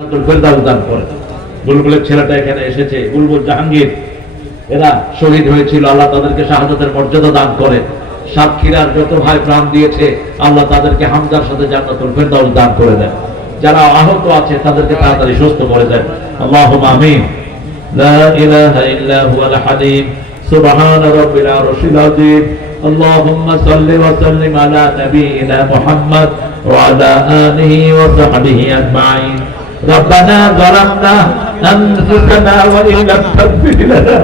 ফেরদাউস দান করে। বুলবুলের ছেলেটা এখানে এসেছে, বুলবুল জাহাঙ্গীর, এরা শহীদ হয়েছিল, আল্লাহ তাদেরকে শাহাদাতের মর্যাদা দান করে। সাতক্ষীরার যত ভাই প্রাণ দিয়েছে আল্লাহ তাদেরকে হামজার সাথে জান্নাতুল ফেরদাউস দান করে দেন। যারা আহত আছে তাদেরকে তাড়াতাড়ি সুস্থ করে দেন। আল্লাহুম্মা আমিন। লা ইলাহা ইল্লা হুয়াল হালিম সুবহান রাব্বিল আরশিল আযীম। আল্লাহুম্মা সাল্লি ওয়া সাল্লিম আলা নাবিয়িনা মুহাম্মদ ওয়া আলা আলিহি ওয়া সাহবিহি আজমাইন। ربنا ظلمنا أنفسنا وإن لم تغفر لنا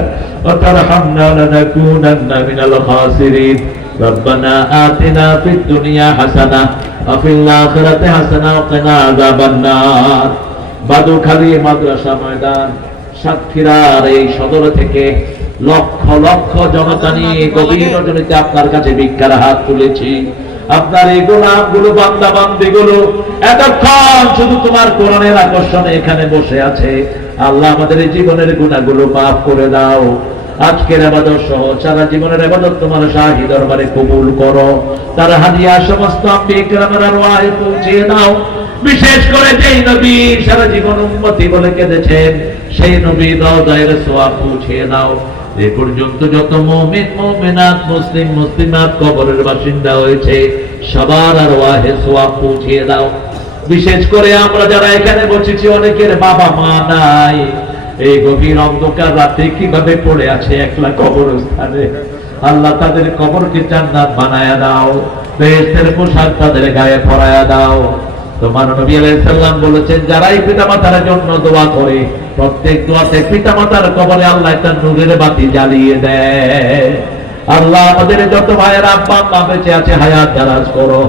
وترحمنا لنكونن من الخاسرين ربنا آتنا في الدنيا حسنة وفي الآخرة حسنة وقنا عذاب النار। বাদুখালী মাদ্রাসা ময়দান সাতক্ষীরার এই সদর থেকে লক্ষ লক্ষ জনতা নিয়ে গভীর রজনীতে আপনার কাছে ভিক্ষার হাত তুলেছি। আপনার এই গোলামগুলো, বান্দা বান্দিগুলো এতক্ষণ শুধু তোমার কোরআনের আকর্ষণে এখানে বসে আছে। আল্লাহ আমাদের এই জীবনের গুনাহগুলো মাফ করে দাও। আজকের ইবাদত সহ সারা জীবনের ইবাদত তোমার শাহী দরবারে কবুল করো। তার হাদিয়া সমস্ত আম্বিয়া কিরামের আরওয়াহে পৌঁছিয়ে দাও। বিশেষ করে যেই নবী সারা জীবন উম্মতি বলে কেঁদেছেন সেই নবী দাওয়াতের সওয়াব পৌঁছিয়ে দাও। এ পর্যন্ত যত মুমিন মুমিনাত মুসলিম মুসলিমাত কবরের বাসিন্দা হয়েছে সবার আরওয়াহে সওয়াব পৌঁছিয়ে দাও। বিশেষ করে আমরা যারা এখানে বসেছি অনেকের বাবা মা নাই, এই গভীর অন্ধকার রাতে কিভাবে পড়ে আছে একলা কবরস্থানে। আল্লাহ তাদের কবরকে জান্নাত বানায়া দাও, বেহেশতের পোশাক তাদের গায়ে পরায়া দাও। তোমার নবী আলাইহিস সালাম বলেছেন যারাই পিতামাতার জন্য দোয়া করে প্রত্যেক দোয়াতে পিতামাতার কবরে আল্লাহ একটা নূরের বাতি জ্বালিয়ে দেয়। আল্লাহ আমাদের যত ভাইয়েরা আব্বা আম্মা বেঁচে আছে হায়াত দারাজ করো।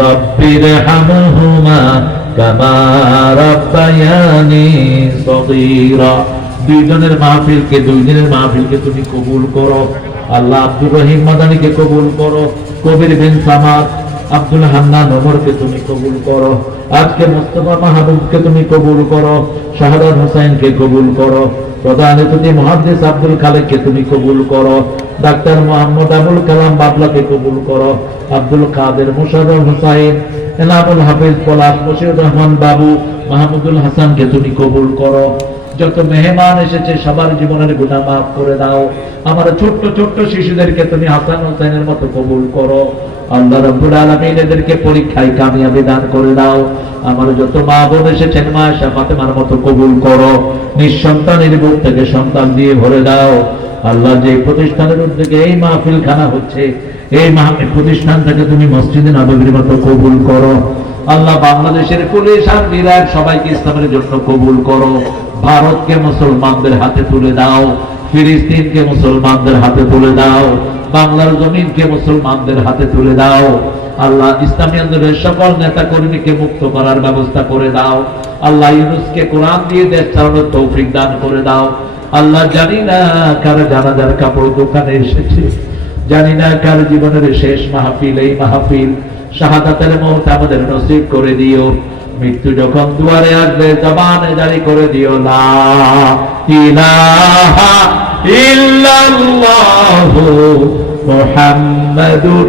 রব্বির হামহুমা কামা রাব্বায়ানি সগীরা। দুইজনের মাহফিলকে, দুই দিনের মাহফিলকে তুমি কবুল করো। আল্লাহ আব্দুর রহিম মাদানীকে কবুল করো, কবির বিন সামাদ, আব্দুল হান্নান ওমরকে তুমি কবুল করো, আজকে মুস্তাফা মাহবুবকে তুমি কবুল করো, শাহরাজ হোসেনকে কবুল করো, প্রধান অতিথি মুহাদ্দিস আব্দুল খালেককে তুমি কবুল করো, ডাক্তার মোহাম্মদ আবুল কালাম বাবলাকে কবুল করো, আব্দুল কাদের মুশাররফ হোসেন, এনামুল হাফিজ পলাশ, মশিউর রহমান বাবু, মাহমুদুল হাসানকে তুমি কবুল করো। যত মেহমান এসেছে সবার জীবনের গুনাহ মাফ করে দাও। আমার ছোট্ট ছোট্ট শিশুদেরকে তুমি হাসান হোসেনের মতো কবুল করো। আল্লাহ রাব্বুল আলামিন এদেরকে পরীক্ষায় কামিয়াবি দান করে দাও। আমার যত মা বোন এসেছেন মা আয়েশা ফাতেমার মতো কবুল করো। নিঃসন্তানের বুক থেকে সন্তান দিয়ে ভরে দাও। আল্লাহ যে প্রতিষ্ঠানের উদ্যোগে এই মাহফিল খানা হচ্ছে এই মাহফিল প্রতিষ্ঠানটাকে তুমি মসজিদে নববীর মতো কবুল করো। আল্লাহ বাংলাদেশের পুলিশ আর্মিরা সবাইকে ইসলামের জন্য কবুল করো। ভারতকে মুসলমানদের হাতে তুলে দাও, ফিলিস্তিনকে মুসলমানদের হাতে তুলে দাও, বাংলার জমিনকে মুসলমানদের হাতে তুলে দাও। আল্লাহ ইসলামী আন্দোলনের সকল নেতা কর্মীকে মুক্ত করার ব্যবস্থা করে দাও। আল্লাহ ইউনূসকে কোরআন দিয়ে দেশ চালানোর তৌফিক দান করে দাও। আল্লাহ জানি না কার জানাজার কাপড় দোকানে এসেছে, জানি না কার জীবনের শেষ মাহফিল এই মাহফিল। শাহাদাতের মওত আমাদের নসিব করে দিও। মৃত্যু যখন দুয়ারে আসবে জবানে জারি করে দিও লা ইলাহা ইল্লাল্লাহু মুহাম্মাদুর